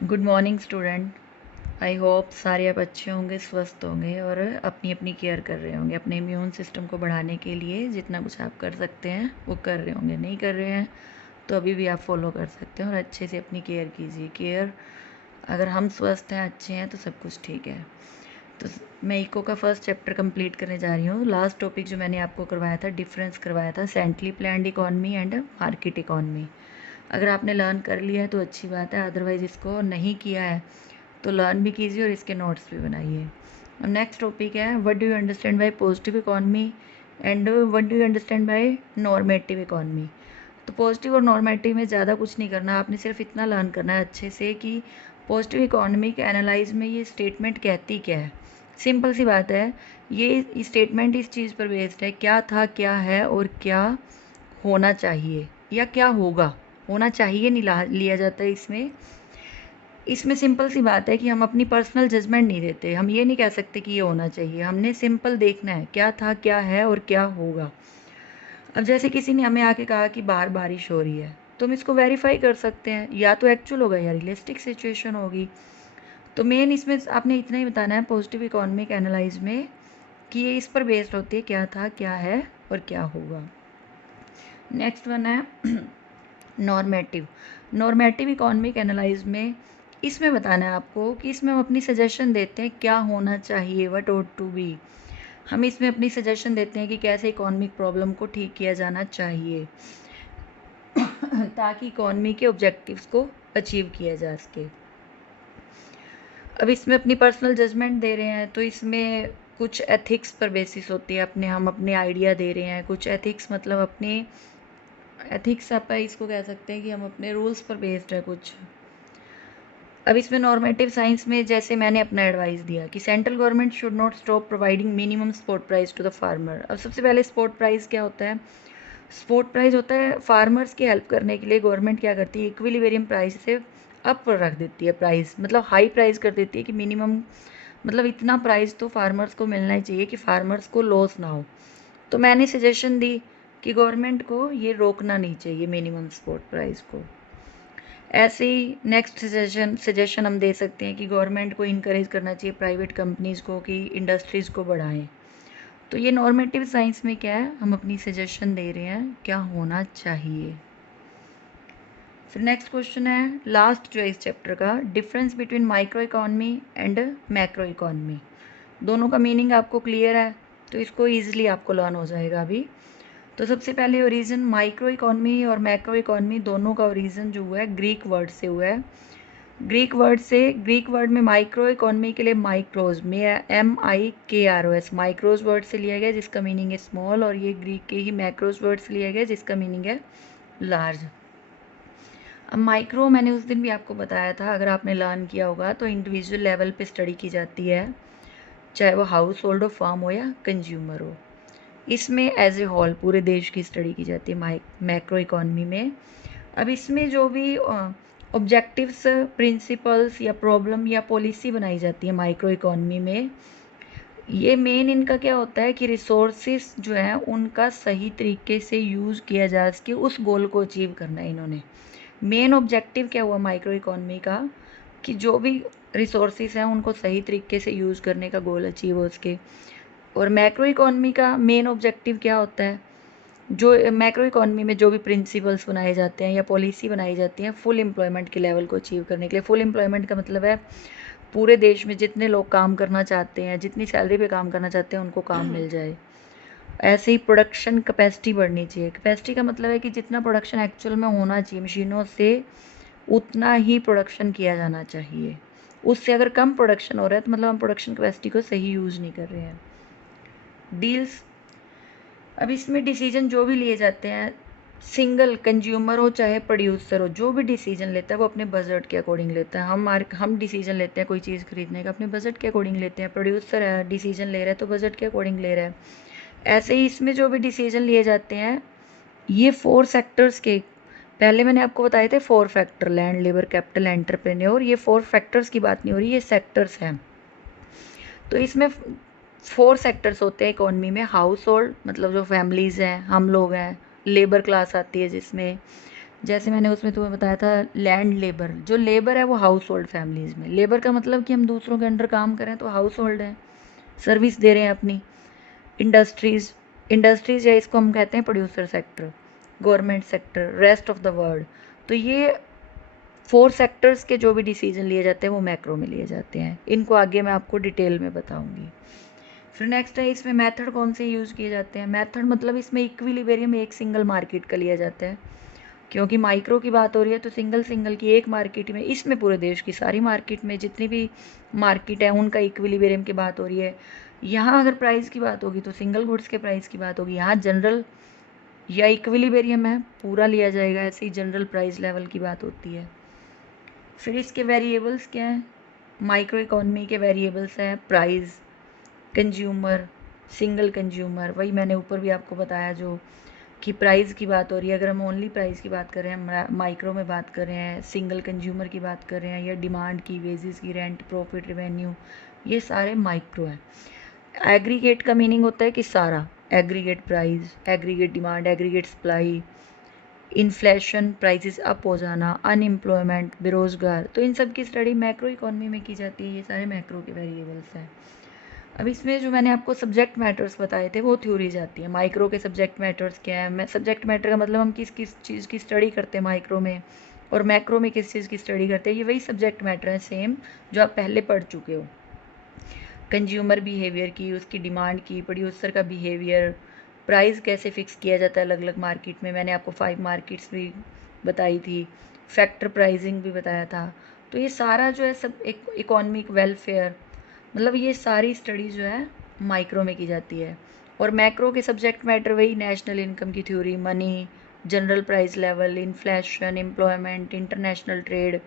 Good morning student. I hope सारे आप अच्छे होंगे, स्वस्थ होंगे और अपनी अपनी केयर कर रहे होंगे। अपने इम्यून सिस्टम को बढ़ाने के लिए जितना कुछ आप कर सकते हैं वो कर रहे होंगे। नहीं कर रहे हैं तो अभी भी आप फॉलो कर सकते हैं और अच्छे से अपनी केयर कीजिए। केयर अगर हम स्वस्थ हैं, अच्छे हैं, तो सब कुछ ठीक है। तो मैं इको का फर्स्ट चैप्टर कंप्लीट करने जा रही हूँ। लास्ट टॉपिक जो मैंने आपको करवाया था, डिफरेंस करवाया था centrally planned economy and market economy. अगर आपने लर्न कर लिया है तो अच्छी बात है, अदरवाइज़ इसको नहीं किया है तो लर्न भी कीजिए और इसके नोट्स भी बनाइए। और नेक्स्ट टॉपिक है, what do you understand by positive economy and what do you understand by normative economy. तो पॉजिटिव और नॉर्मेटिव में ज़्यादा कुछ नहीं करना, आपने सिर्फ इतना लर्न करना है अच्छे से कि पॉजिटिव इकॉनमी के एनालाइज में ये स्टेटमेंट कहती क्या है। सिंपल सी बात है, ये स्टेटमेंट इस चीज़ पर बेस्ड है, क्या था, क्या है और क्या होना चाहिए या क्या होगा। होना चाहिए नहीं लिया जाता है इसमें। इसमें सिंपल सी बात है कि हम अपनी पर्सनल जजमेंट नहीं देते। हम ये नहीं कह सकते कि ये होना चाहिए, हमने सिंपल देखना है क्या था, क्या है और क्या होगा। अब जैसे किसी ने हमें आके कहा कि बाहर बारिश हो रही है, तो हम इसको वेरीफाई कर सकते हैं, या तो एक्चुअल होगा या रियलिस्टिक सिचुएशन होगी। तो मेन इसमें आपने इतना ही बताना है पॉजिटिव इकोनॉमिक एनालाइज में कि ये इस पर बेस्ड होती है, क्या था, क्या है और क्या होगा। नेक्स्ट वन है नॉर्मेटिव। नॉर्मेटिव इकोनॉमिक एनालाइज में इसमें बताना है आपको कि इसमें हम अपनी सजेशन देते हैं क्या होना चाहिए, व्हाट ought टू बी। हम इसमें अपनी सजेशन देते हैं कि कैसे इकोनॉमिक प्रॉब्लम को ठीक किया जाना चाहिए ताकि इकोनॉमी के ऑब्जेक्टिव्स को अचीव किया जा सके। अब इसमें अपनी पर्सनल जजमेंट दे रहे हैं तो इसमें कुछ एथिक्स पर बेसिस होती है, हम अपने आइडिया दे रहे हैं। कुछ एथिक्स मतलब अपने एथिक्स आप इसको कह सकते हैं कि हम अपने रूल्स पर बेस्ड है कुछ। अब इसमें नॉर्मेटिव साइंस में जैसे मैंने अपना एडवाइस दिया कि central government should not stop providing minimum support price to the farmer. अब सबसे पहले सपोर्ट प्राइस क्या होता है? सपोर्ट प्राइस होता है फार्मर्स की हेल्प करने के लिए गवर्नमेंट क्या करती है, इक्विलिब्रियम प्राइस से अप रख देती है प्राइस, मतलब हाई प्राइस कर देती है कि मिनिमम मतलब इतना प्राइस तो फार्मर्स को मिलना ही चाहिए कि फार्मर्स को लॉस ना हो। तो मैंने सजेशन दी कि गवर्नमेंट को ये रोकना नहीं चाहिए मिनिमम सपोर्ट प्राइस को। ऐसे ही नेक्स्ट सजेशन हम दे सकते हैं कि गवर्नमेंट को इनकरेज करना चाहिए प्राइवेट कंपनीज़ को कि इंडस्ट्रीज़ को बढ़ाएं। तो ये नॉर्मेटिव साइंस में क्या है, हम अपनी सजेशन दे रहे हैं क्या होना चाहिए। फिर नेक्स्ट क्वेश्चन है लास्ट जो है इस चैप्टर का, difference between micro economy and macro economy. दोनों का मीनिंग आपको क्लियर है तो इसको ईजिली आपको लर्न हो जाएगा अभी। तो सबसे पहले ओरिजिन माइक्रो इकॉनमी और मैक्रो इकॉनमी दोनों का ओरिजिन जो हुआ है ग्रीक वर्ड से हुआ है। ग्रीक वर्ड में माइक्रो इकॉनमी के लिए माइक्रोज में MIKROS माइक्रोज वर्ड से लिया गया जिसका मीनिंग है स्मॉल, और ये ग्रीक के ही मैक्रोज वर्ड से लिया गया जिसका मीनिंग है लार्ज। अब माइक्रो मैंने उस दिन भी आपको बताया था, अगर आपने लर्न किया होगा तो इंडिविजुअल लेवल पे स्टडी की जाती है, चाहे वो हाउस होल्ड हो, फर्म हो या कंज्यूमर हो। इसमें एज ए होल पूरे देश की स्टडी की जाती है मैक्रो इकॉनमी में। अब इसमें जो भी ऑब्जेक्टिव्स, प्रिंसिपल्स या प्रॉब्लम या पॉलिसी बनाई जाती है माइक्रो इकॉनमी में, ये मेन इनका क्या होता है कि रिसोर्सेज जो है उनका सही तरीके से यूज़ किया जा सके, उस गोल को अचीव करना है इन्होंने। मेन ऑब्जेक्टिव क्या हुआ माइक्रो इकॉनमी का कि जो भी रिसोर्सेज हैं उनको सही तरीके से यूज़ करने का गोल अचीव हो सके। और मैक्रो इकॉनमी का मेन ऑब्जेक्टिव क्या होता है, जो मैक्रो इकॉनमी में जो भी प्रिंसिपल्स बनाए जाते हैं या पॉलिसी बनाई जाती हैं फुल एम्प्लॉयमेंट के लेवल को अचीव करने के लिए। फुल एम्प्लॉयमेंट का मतलब है पूरे देश में जितने लोग काम करना चाहते हैं, जितनी सैलरी पे काम करना चाहते हैं उनको काम मिल जाए। ऐसे ही प्रोडक्शन कैपेसिटी बढ़नी चाहिए। कैपेसिटी का मतलब है कि जितना प्रोडक्शन एक्चुअल में होना चाहिए मशीनों से उतना ही प्रोडक्शन किया जाना चाहिए। उससे अगर कम प्रोडक्शन हो रहा है तो मतलब हम प्रोडक्शन कैपेसिटी को सही यूज़ नहीं कर रहे हैं। डील्स, अब इसमें डिसीजन जो भी लिए जाते हैं, सिंगल कंज्यूमर हो चाहे प्रोड्यूसर हो, जो भी डिसीजन लेता है वो अपने बजट के अकॉर्डिंग लेता है। हम डिसीजन लेते हैं कोई चीज़ खरीदने का अपने बजट के अकॉर्डिंग लेते हैं। प्रोड्यूसर है डिसीजन ले रहा है तो बजट के अकॉर्डिंग ले रहा है। ऐसे ही इसमें जो भी डिसीजन लिए जाते हैं ये 4 सेक्टर्स के, पहले मैंने आपको बताए थे 4 factor, land, labour, capital, entrepreneur. ये 4 फैक्टर्स की बात नहीं हो रही, ये सेक्टर्स हैं। तो इसमें 4 सेक्टर्स होते हैं इकोनॉमी में। हाउस होल्ड मतलब जो फैमिलीज़ हैं, हम लोग हैं, लेबर क्लास आती है जिसमें, जैसे मैंने उसमें तुम्हें बताया था लैंड लेबर, जो लेबर है वो हाउस होल्ड फैमिलीज़ में, लेबर का मतलब कि हम दूसरों के अंडर काम करें तो हाउस होल्ड है, सर्विस दे रहे हैं अपनी। इंडस्ट्रीज़ या इसको हम कहते हैं producer sector, government sector, rest of the world. तो ये 4 सेक्टर्स के जो भी डिसीजन लिए जाते हैं वो मैक्रो में लिए जाते हैं। इनको आगे मैं आपको डिटेल में बताऊंगी। फिर नेक्स्ट है इसमें मेथड कौन से यूज़ किए जाते हैं। मेथड मतलब इसमें इक्विलिब्रियम एक सिंगल मार्केट का लिया जाता है, क्योंकि माइक्रो की बात हो रही है तो सिंगल की एक मार्केट में, इसमें पूरे देश की सारी मार्केट में जितनी भी मार्केट है उनका इक्विलिब्रियम की बात हो रही है। यहाँ अगर प्राइस की बात होगी तो सिंगल गुड्स के प्राइस की बात होगी, यहाँ जनरल या इक्विलिब्रियम है पूरा लिया जाएगा, ऐसे ही जनरल प्राइस लेवल की बात होती है। फिर इसके वेरिएबल्स क्या हैं, माइक्रो इकोनॉमी के वेरिएबल्स हैं प्राइस, कंज्यूमर, सिंगल कंज्यूमर, वही मैंने ऊपर भी आपको बताया जो कि प्राइस की बात हो रही है। अगर हम ओनली प्राइस की बात कर रहे हैं, माइक्रो में बात कर रहे हैं, सिंगल कंज्यूमर की बात कर रहे हैं, या डिमांड की, वेजेस की, रेंट, प्रॉफिट, रेवेन्यू, ये सारे माइक्रो हैं। एग्रीगेट का मीनिंग होता है कि सारा, aggregate price, aggregate demand, aggregate supply, inflation, prices up हो जाना, अनएम्प्लॉयमेंट, बेरोजगार, तो इन सब की स्टडी मैक्रो इकोनॉमी में की जाती है। ये सारे मैक्रो के वेरिएबल्स हैं। अब इसमें जो मैंने आपको सब्जेक्ट मैटर्स बताए थे वो थ्योरीज आती है। माइक्रो के सब्जेक्ट मैटर्स क्या है, मैं सब्जेक्ट मैटर का मतलब हम किस किस चीज़ की स्टडी करते हैं माइक्रो में, और मैक्रो में किस चीज़ की स्टडी करते हैं, ये वही सब्जेक्ट मैटर है सेम जो आप पहले पढ़ चुके हो। कंज्यूमर बिहेवियर की, उसकी डिमांड की, प्रोड्यूसर का बिहेवियर, प्राइस कैसे फिक्स किया जाता है अलग अलग मार्केट में, मैंने आपको 5 मार्केट्स भी बताई थी, फैक्टर प्राइसिंग भी बताया था। तो ये सारा जो है सब एक इकोनॉमिक वेलफेयर, मतलब ये सारी स्टडी जो है माइक्रो में की जाती है। और मैक्रो के सब्जेक्ट मैटर वही नेशनल इनकम की theory, money, general price level, inflation, employment, international trade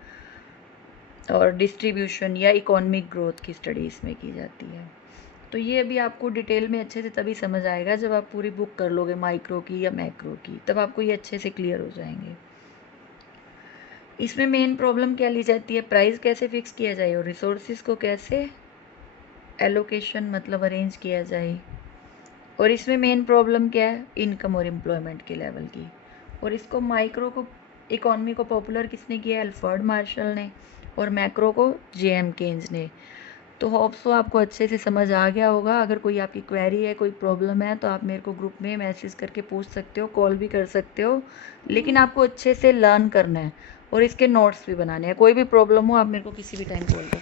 और डिस्ट्रीब्यूशन या इकोनॉमिक ग्रोथ की स्टडी इसमें की जाती है। तो ये अभी आपको डिटेल में अच्छे से तभी समझ आएगा जब आप पूरी बुक कर लोगे माइक्रो की या मैक्रो की, तब आपको ये अच्छे से क्लियर हो जाएंगे। इसमें मेन प्रॉब्लम क्या ली जाती है, प्राइस कैसे फिक्स किया जाए और रिसोर्सेज को कैसे एलोकेशन मतलब अरेंज किया जाए। और इसमें मेन प्रॉब्लम क्या है, इनकम और एम्प्लॉयमेंट के लेवल की। और इसको माइक्रो को इकोनॉमी को पॉपुलर किसने किया, अल्फ्रेड मार्शल ने, और मैक्रो को जे.एम. केन्स ने। तो होप सो आपको अच्छे से समझ आ गया होगा। अगर कोई आपकी क्वेरी है, कोई प्रॉब्लम है, तो आप मेरे को ग्रुप में मैसेज करके पूछ सकते हो, कॉल भी कर सकते हो, लेकिन आपको अच्छे से लर्न करना है और इसके नोट्स भी बनाने हैं। कोई भी प्रॉब्लम हो आप मेरे को किसी भी टाइम कॉल कर